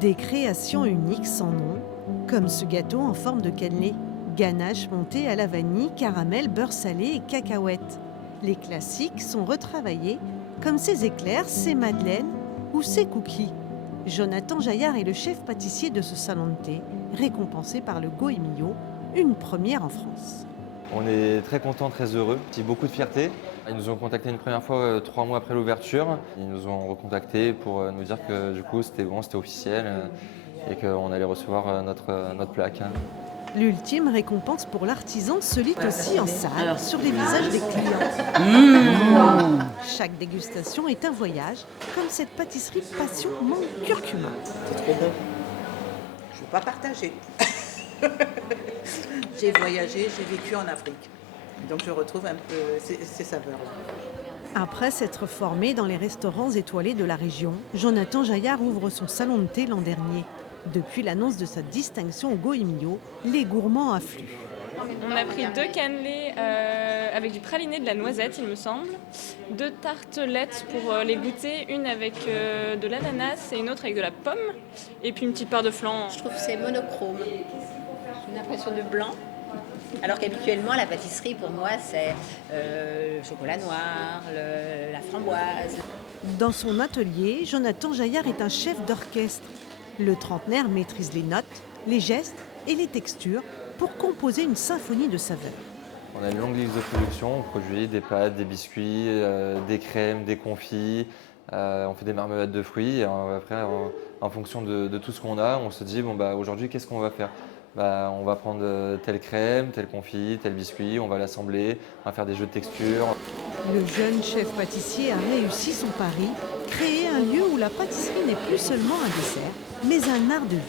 Des créations uniques sans nom, comme ce gâteau en forme de cannelé. Ganache montée à la vanille, caramel, beurre salé et cacahuètes. Les classiques sont retravaillés, comme ces éclairs, ces madeleines ou ces cookies. Jonathan Jaillard est le chef pâtissier de ce salon de thé, récompensé par le Go-Emilio, une première en France. On est très contents, très heureux, c'est beaucoup de fierté. Ils nous ont contacté une première fois 3 mois après l'ouverture. Ils nous ont recontacté pour nous dire que du coup c'était bon, c'était officiel et qu'on allait recevoir notre plaque. L'ultime récompense pour l'artisan se lit aussi en salle, sur les visages des clients. Chaque dégustation est un voyage, comme cette pâtisserie passion mangue curcuma. C'est trop bon. Je ne veux pas partager. J'ai voyagé, j'ai vécu en Afrique. Donc je retrouve un peu ces saveurs-là. Après s'être formé dans les restaurants étoilés de la région, Jonathan Jaillard ouvre son salon de thé l'an dernier. Depuis l'annonce de sa distinction au Go-Emilio, les gourmands affluent. On a pris 2 cannelés avec du praliné de la noisette, il me semble, 2 tartelettes pour les goûter, une avec de l'ananas et une autre avec de la pomme, et puis une petite part de flan. Je trouve que c'est monochrome. J'ai une impression de blanc. Alors qu'habituellement, la pâtisserie, pour moi, c'est le chocolat noir, la framboise. Dans son atelier, Jonathan Jaillard est un chef d'orchestre. Le trentenaire maîtrise les notes, les gestes et les textures pour composer une symphonie de saveurs. On a une longue liste de production, on produit des pâtes, des biscuits, des crèmes, des confits, on fait des marmelades de fruits et après en fonction de tout ce qu'on a, on se dit bon bah aujourd'hui qu'est-ce qu'on va faire? On va prendre telle crème, tel confit, tel biscuit, on va l'assembler, on va faire des jeux de texture. Le jeune chef pâtissier a réussi son pari, créer un lieu où la pâtisserie n'est plus seulement un dessert, mais un art de vie.